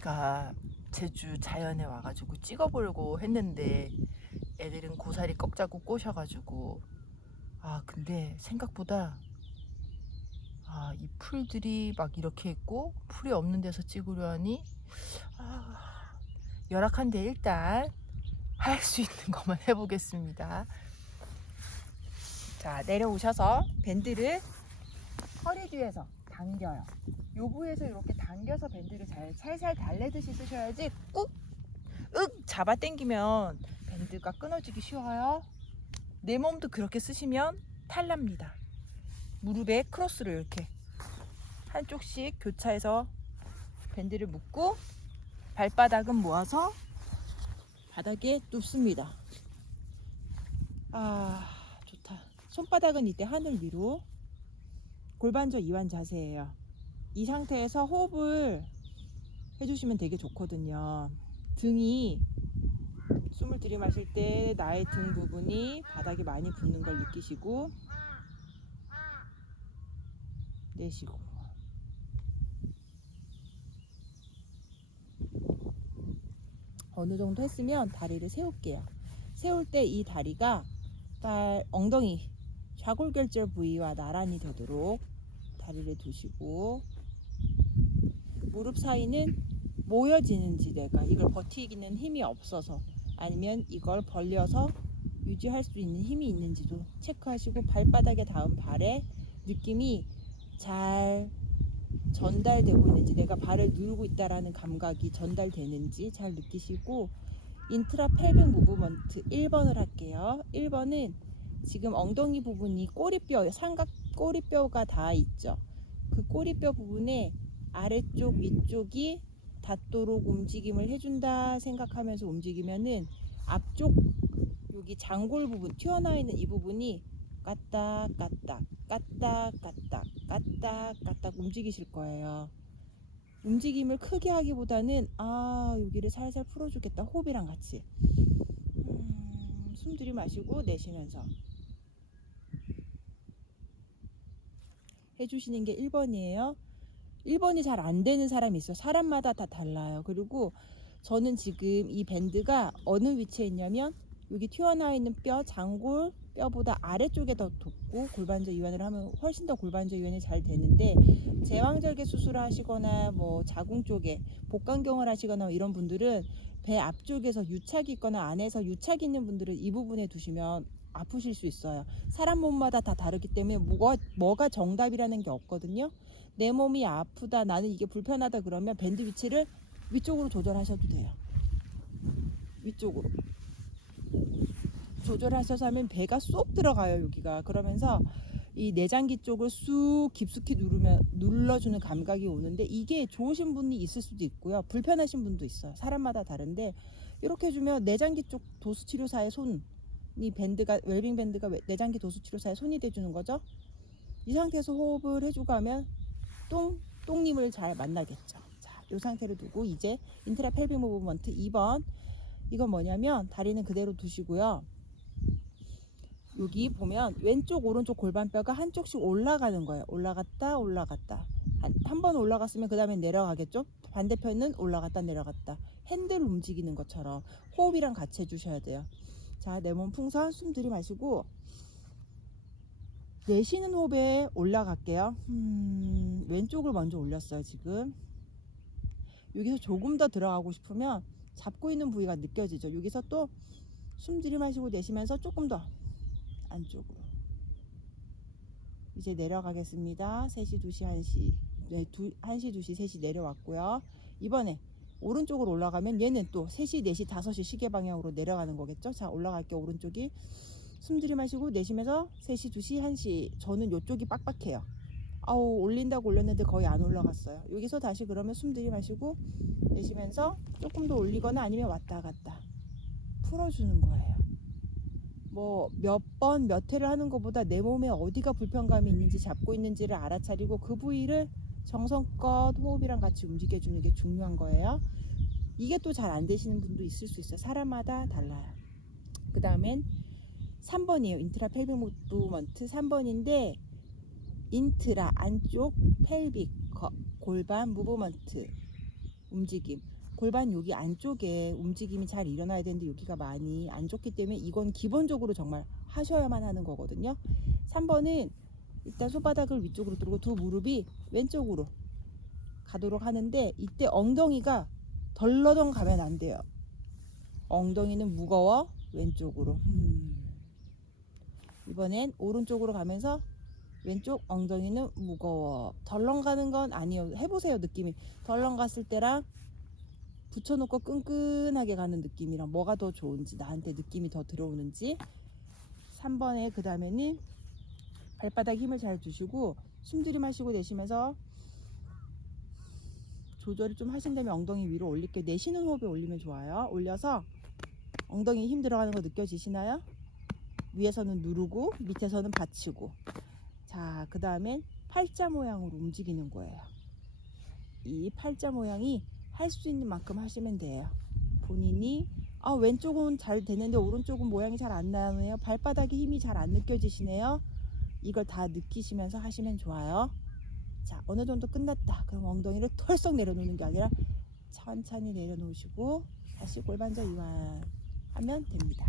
제가 제주 자연에 와가지고 찍어보려고 했는데 애들은 고사리 꺾자고 꼬셔가지고 아 근데 생각보다 아 이 풀들이 막 이렇게 있고 풀이 없는 데서 찍으려 하니 아 열악한데 일단 할 수 있는 것만 해보겠습니다. 자 내려오셔서 밴드를 허리 뒤에서 당겨요. 요 부에서 이렇게 당겨서 밴드를 잘 살살 달래듯이 쓰셔야지 꾹! 윽! 잡아 당기면 밴드가 끊어지기 쉬워요. 내 몸도 그렇게 쓰시면 탈납니다. 무릎에 크로스를 이렇게 한쪽씩 교차해서 밴드를 묶고 발바닥은 모아서 바닥에 눕습니다. 아 좋다. 손바닥은 이때 하늘 위로 골반저 이완 자세예요. 이 상태에서 호흡을 해주시면 되게 좋거든요. 등이 숨을 들이마실 때 나의 등 부분이 바닥에 많이 붙는 걸 느끼시고 내쉬고 어느 정도 했으면 다리를 세울게요. 세울 때 이 다리가 딸 엉덩이 좌골결절 부위와 나란히 되도록 다리를 두시고 무릎 사이는 모여지는지 내가 이걸 버티기는 힘이 없어서 아니면 이걸 벌려서 유지할 수 있는 힘이 있는지도 체크하시고 발바닥에 닿은 발에 느낌이 잘 전달되고 있는지 내가 발을 누르고 있다라는 감각이 전달되는지 잘 느끼시고 인트라 펠빅 무브먼트 1번을 할게요. 1번은 지금 엉덩이 부분이 꼬리뼈, 삼각 꼬리뼈가 다 있죠. 그 꼬리뼈 부분에 아래쪽, 위쪽이 닿도록 움직임을 해준다 생각하면서 움직이면은 앞쪽 여기 장골 부분 튀어나와 있는 이 부분이 까딱 까딱 까딱 까딱 까딱 까딱 움직이실 거예요. 움직임을 크게 하기보다는 아 여기를 살살 풀어주겠다 호흡이랑 같이 음, 숨 들이마시고 내쉬면서 해주시는 게 1번이에요. 1번이 잘 안 되는 사람이 있어요. 사람마다 다 달라요. 그리고 저는 지금 이 밴드가 어느 위치에 있냐면 여기 튀어나와 있는 뼈, 장골 뼈보다 아래쪽에 더 돋고 골반저 이완을 하면 훨씬 더 골반저 이완이 잘 되는데 제왕절개 수술을 하시거나 뭐 자궁 쪽에 복강경을 하시거나 이런 분들은 배 앞쪽에서 유착이 있거나 안에서 유착이 있는 분들은 이 부분에 두시면 아프실 수 있어요. 사람 몸마다 다 다르기 때문에 뭐가, 뭐가 정답이라는 게 없거든요. 내 몸이 아프다, 나는 이게 불편하다 그러면 밴드 위치를 위쪽으로 조절하셔도 돼요. 위쪽으로. 조절하셔서 하면 배가 쏙 들어가요, 여기가. 그러면서 이 내장기 쪽을 쑥 깊숙이 누르면 눌러주는 감각이 오는데 이게 좋으신 분이 있을 수도 있고요. 불편하신 분도 있어요. 사람마다 다른데 이렇게 해주면 내장기 쪽 도수 치료사의 손, 이 밴드가 웰빙 밴드가 웨- 내장기 도수 치료사의 손이 돼주는 거죠. 이 상태에서 호흡을 해주고 하면 똥 똥님을 잘 만나겠죠. 자, 이 상태로 두고 이제 인트라 펠빅 무브먼트 2번 이건 뭐냐면 다리는 그대로 두시고요. 여기 보면 왼쪽 오른쪽 골반뼈가 한쪽씩 올라가는 거예요. 올라갔다 올라갔다 한 번 올라갔으면 그 다음에 내려가겠죠. 반대편은 올라갔다 내려갔다 핸들 움직이는 것처럼 호흡이랑 같이 해주셔야 돼요. 자, 내 몸 풍선 숨 들이마시고 내쉬는 호흡에 올라갈게요. 음, 왼쪽을 먼저 올렸어요, 지금. 여기서 조금 더 들어가고 싶으면 잡고 있는 부위가 느껴지죠. 여기서 또 숨 들이마시고 내쉬면서 조금 더 안쪽으로. 이제 내려가겠습니다. 3시, 2시, 1시. 네, 2, 1시, 2시, 3시 내려왔고요. 이번에 오른쪽으로 올라가면 얘는 또 3시, 4시, 5시 시계 방향으로 내려가는 거겠죠. 자, 올라갈게요. 오른쪽이. 숨 들이마시고 내쉬면서 3시, 2시, 1시. 저는 이쪽이 빡빡해요. 아우, 올린다고 올렸는데 거의 안 올라갔어요. 여기서 다시 그러면 숨 들이마시고 내쉬면서 조금 더 올리거나 아니면 왔다 갔다 풀어주는 거예요. 뭐 몇 번 몇 회를 하는 것보다 내 몸에 어디가 불편감이 있는지 잡고 있는지를 알아차리고 그 부위를 정성껏 호흡이랑 같이 움직여주는 게 중요한 거예요. 이게 또 잘 안 되시는 분도 있을 수 있어요. 사람마다 달라요. 그 다음엔 3번이에요. 인트라 펠빅 무브먼트 3번인데 인트라 안쪽 펠빅 거- 골반 무브먼트 움직임. 골반 여기 안쪽에 움직임이 잘 일어나야 되는데 여기가 많이 안 좋기 때문에 이건 기본적으로 정말 하셔야만 하는 거거든요. 3번은 일단 손바닥을 위쪽으로 들고 두 무릎이 왼쪽으로 가도록 하는데 이때 엉덩이가 덜러덩 가면 안 돼요. 엉덩이는 무거워 왼쪽으로. 음. 이번엔 오른쪽으로 가면서 왼쪽 엉덩이는 무거워. 덜렁 가는 건 아니에요. 해보세요 느낌이. 덜렁 갔을 때랑 붙여놓고 끈끈하게 가는 느낌이랑 뭐가 더 좋은지 나한테 느낌이 더 들어오는지 3번에 그 다음에는 발바닥 힘을 잘 주시고 숨 들이마시고 내쉬면서 조절을 좀 하신 다음에 엉덩이 위로 올릴게요 내쉬는 호흡에 올리면 좋아요 올려서 엉덩이 힘 들어가는 거 느껴지시나요? 위에서는 누르고 밑에서는 받치고 자 그 다음엔 팔자 모양으로 움직이는 거예요 이 팔자 모양이 할 수 있는 만큼 하시면 돼요. 본인이 아 왼쪽은 잘 되는데 오른쪽은 모양이 잘 안 나네요. 발바닥에 힘이 잘 안 느껴지시네요. 이걸 다 느끼시면서 하시면 좋아요. 자 어느 정도 끝났다. 그럼 엉덩이를 털썩 내려놓는 게 아니라 천천히 내려놓으시고 다시 골반전 이완 하면 됩니다.